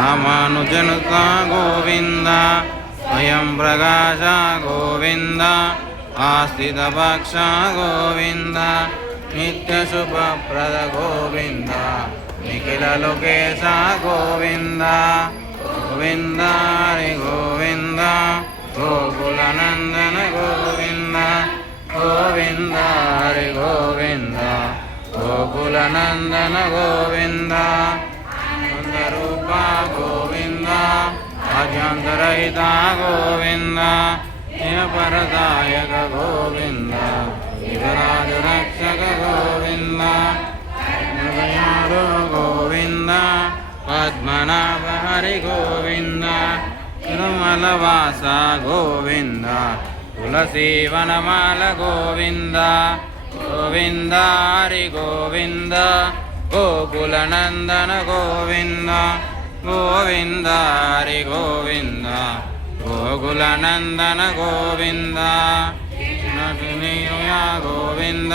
रामानुजनुता गोविन्द स्वयं प्रकाश गोविन्द आस्तितपक्ष गोविन्द नित्यशुभप्रद गोविन्द निखिललोकेश गोविन्द गोविन्द हरि गोविन्द गोकुलनन्दन गोविन्द गोविन्द हरि गोविन्द गोकुलनन्दन गोविन्द रूपा गोविन्द अजन्तरहिता गोविन्द परदायक गोविन्द विराजरक्षक गोविन्द गोविन्द पद्मनाभ हरि गोविन्द तिरुमलवास गोविन्द तुलसीवनमाल गोविन्द गोविन्द हरि गोविन्द गोकुलनन्दन गोविन्द गोविन्द हरि गोविन्द गोकुलनन्दन गोविन्द गोविन्द